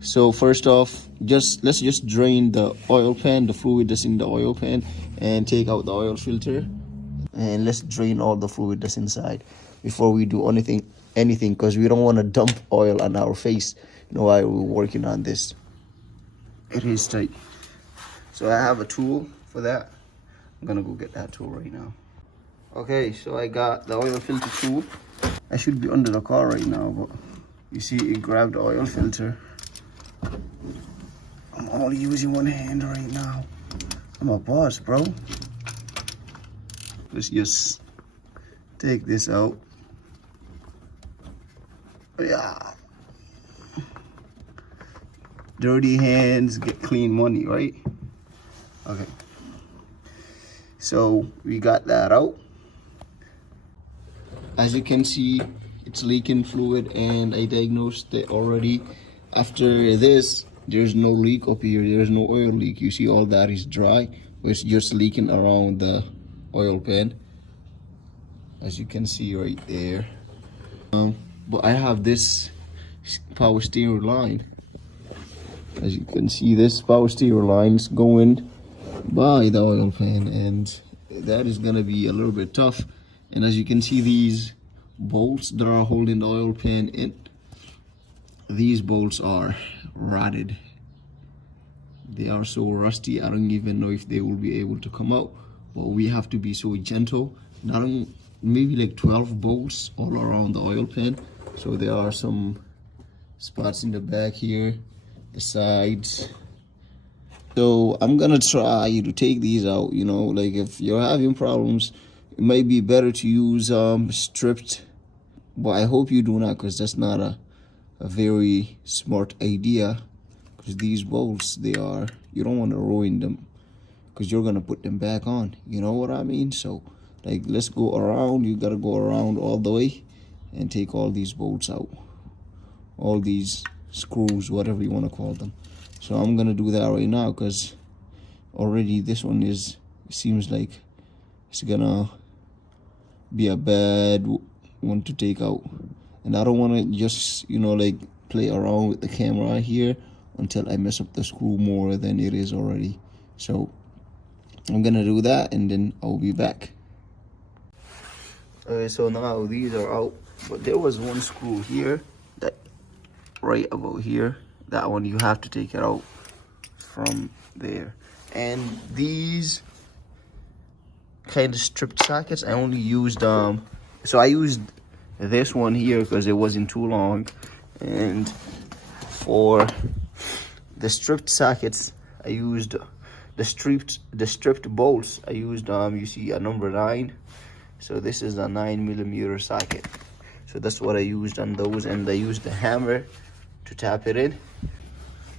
So first off, let's just drain the oil pan, the fluid that's in the oil pan, and take out the oil filter, and let's drain all the fluid that's inside before we do anything, because we don't want to dump oil on our face, while we're working on this. It is tight. So I have a tool for that. I'm gonna go get that tool right now. Okay, so I got the oil filter tool. I should be under the car right now, but you see it grabbed the oil filter. I'm only using one hand right now. I'm a boss, bro. Let's just take this out. Yeah. Dirty hands get clean money, right? Okay. So we got that out. As you can see, it's leaking fluid, and I diagnosed it already. After this, there's no leak up here. There's no oil leak. You see all that is dry. It's just leaking around the oil pan, as you can see right there. But I have this power steering line. As you can see, this power steering line is going by the oil pan, and that is gonna be a little bit tough. And as you can see, these bolts that are holding the oil pan in, these bolts are rotted. They are so rusty, I don't even know if they will be able to come out. But we have to be so gentle. Maybe like 12 bolts all around the oil pan. So there are some spots in the back here, the sides. So I'm gonna try to take these out. Like if you're having problems, it might be better to use stripped, but I hope you do not, because that's not a very smart idea. Because these bolts, you don't want to ruin them, because you're gonna put them back on. You know what I mean? So like, let's go around. You gotta go around all the way and take all these bolts out, all these screws, whatever you want to call them. So I'm gonna do that right now, because already this one seems like it's gonna be a bad one to take out. And I don't want to just like play around with the camera here until I mess up the screw more than it is already. So I'm gonna do that, and then I'll be back. Okay, so now these are out, but there was one screw here, that right about here. That one, you have to take it out from there. And these kind of stripped sockets, I only used so I used this one here because it wasn't too long. And for the stripped sockets, I used the stripped bolts. I used you see a number 9. So this is a 9mm socket. So that's what I used on those, and I used the hammer to tap it in.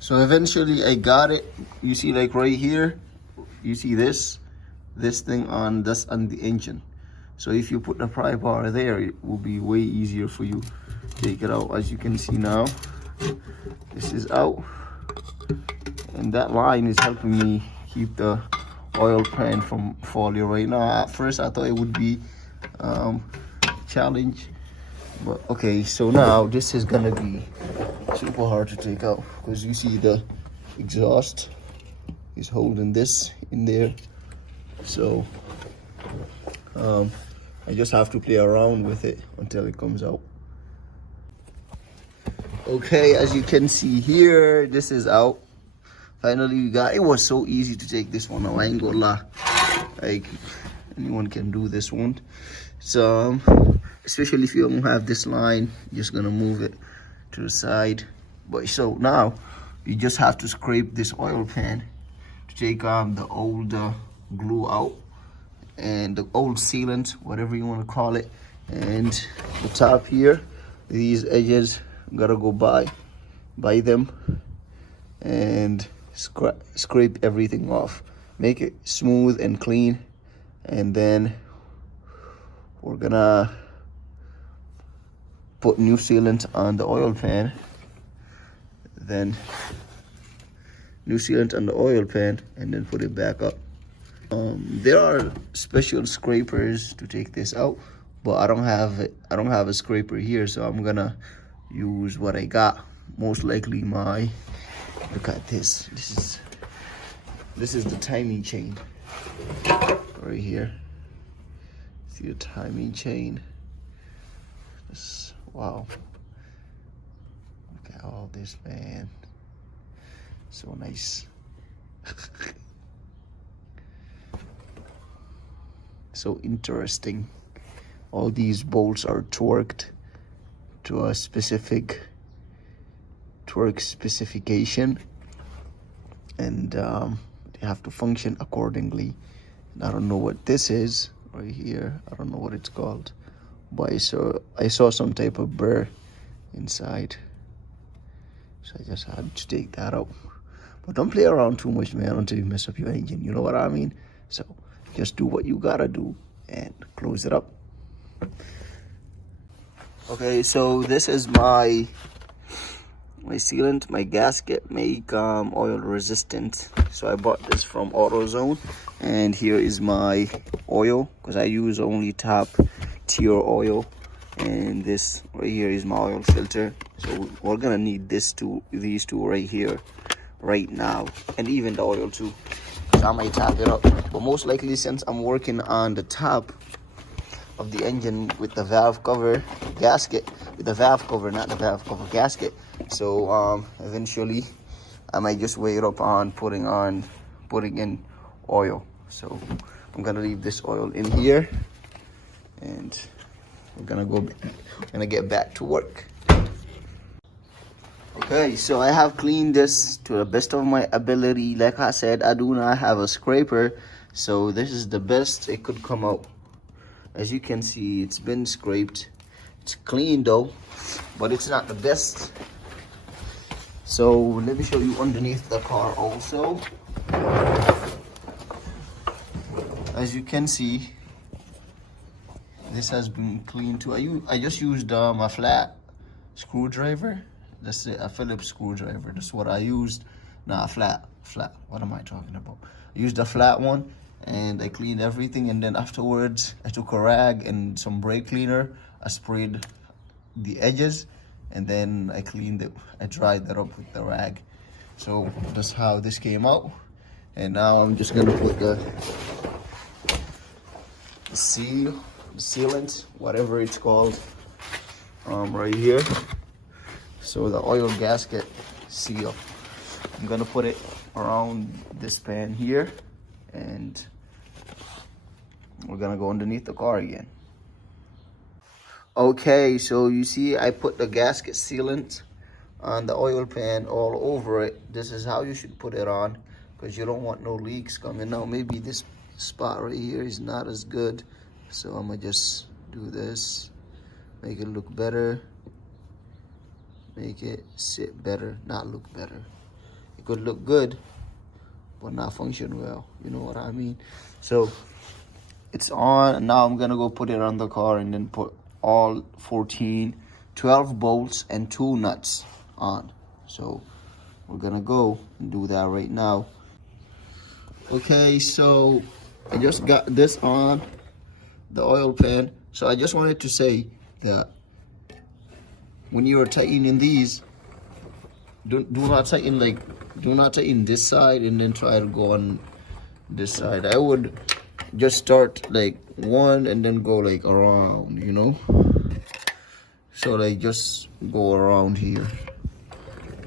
So eventually I got it. You see, like right here, you see this thing that's on the engine. So if you put the pry bar there, it will be way easier for you to take it out. As you can see now, this is out, and that line is helping me keep the oil pan from falling right now. At first I thought it would be challenge, but okay. So now this is gonna be super hard to take out, because you see the exhaust is holding this in there. So I just have to play around with it until it comes out. Okay, as you can see here, this is out. Finally we got it. Was so easy to take this one out, I ain't gonna lie. Like, anyone can do this one. So especially if you don't have this line, you're just gonna move it to the side. But so now you just have to scrape this oil pan to take the old glue out, and the old sealant, whatever you want to call it. And the top here, these edges, gotta go by them and scrape everything off, make it smooth and clean. And then we're gonna put new sealant on the oil pan, then new sealant on the oil pan, and then put it back up. There are special scrapers to take this out, but I don't have a scraper here, so I'm gonna use what I got. most likely my, look at this. This is the timing chain right here. See the timing chain. This, wow. Look at all this, man. So nice. So interesting. All these bolts are torqued to a specific torque specification, and they have to function accordingly. And I don't know what this is right here. I don't know what it's called, but I saw some type of burr inside, so I just had to take that out. But don't play around too much, man, until you mess up your engine. You know what I mean? So just do what you gotta do and close it up. Okay, so this is my sealant, my gasket, make oil resistant. So I bought this from AutoZone, and here is my oil, because I use only top tier oil, and this right here is my oil filter. So we're gonna need these two right here right now, and even the oil too. So I might tap it up, but most likely, since I'm working on the top of the engine with the valve cover gasket, with the valve cover, not the valve cover gasket, so eventually I might just wait up on putting in oil. So I'm gonna leave this oil in here, and we're gonna get back to work. Okay, so I have cleaned this to the best of my ability. Like I said, I do not have a scraper, so this is the best it could come out. As you can see, it's been scraped. It's clean though, but it's not the best. So let me show you underneath the car also. As you can see, this has been cleaned too. I just used a flat screwdriver. That's it, a Phillips screwdriver. That's what I used. Nah, flat. What am I talking about? I used a flat one, and I cleaned everything, and then afterwards I took a rag and some brake cleaner. I sprayed the edges, and then I cleaned it. I dried that up with the rag. So that's how this came out. And now I'm just gonna put the sealant, whatever it's called, right here. So the oil gasket seal, I'm gonna put it around this pan here, and we're gonna go underneath the car again. Okay, so you see I put the gasket sealant on the oil pan all over it. This is how you should put it on, because you don't want no leaks coming out. Maybe this spot right here is not as good, so I'm gonna just do this, make it look better, make it sit better, not look better. It could look good, but not function well. You know what I mean? So it's on. Now I'm gonna go put it on the car, and then put all 12 bolts and 2 nuts on. So we're gonna go and do that right now. Okay, so I just got this on the oil pan. So I just wanted to say that when you are tightening these, do not tighten this side and then try to go on this side. I would just start like one and then go like around, you know, so like just go around here.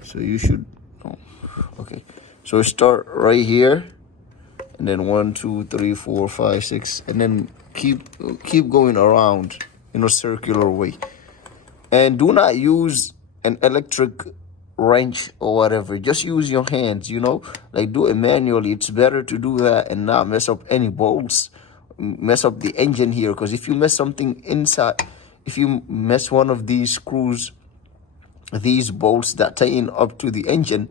So you should, oh, okay, so start right here, and then 1 2 3 4 5 6, and then keep going around in a circular way. And do not use an electric wrench or whatever. Just use your hands, you know, like do it manually. It's better to do that and not mess up any bolts, mess up the engine here. Because if you mess something inside, if you mess one of these screws, these bolts that tighten up to the engine,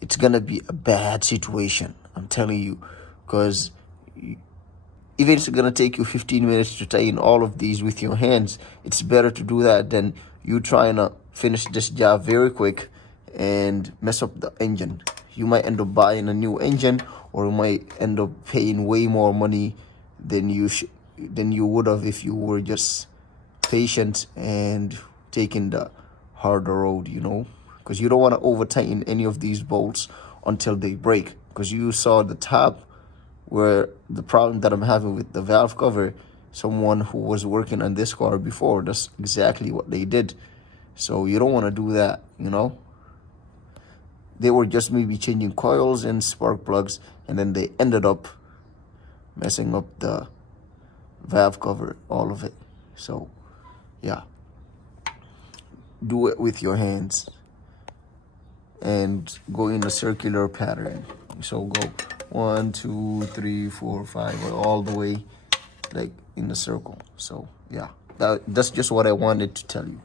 it's gonna be a bad situation, I'm telling you. Because even if it's gonna take you 15 minutes to tighten all of these with your hands, it's better to do that than you trying to finish this job very quick and mess up the engine. You might end up buying a new engine, or you might end up paying way more money than you would have if you were just patient and taking the harder road, you know. because you don't want to over tighten any of these bolts until they break. Because you saw the top where the problem that I'm having with the valve cover, someone who was working on this car before, that's exactly what they did. So you don't want to do that, you know. They were just maybe changing coils and spark plugs, and then they ended up messing up the valve cover, all of it. So yeah, do it with your hands and go in a circular pattern. So go 1, 2, 3, 4, 5, all the way like in a circle. So yeah, that's just what I wanted to tell you.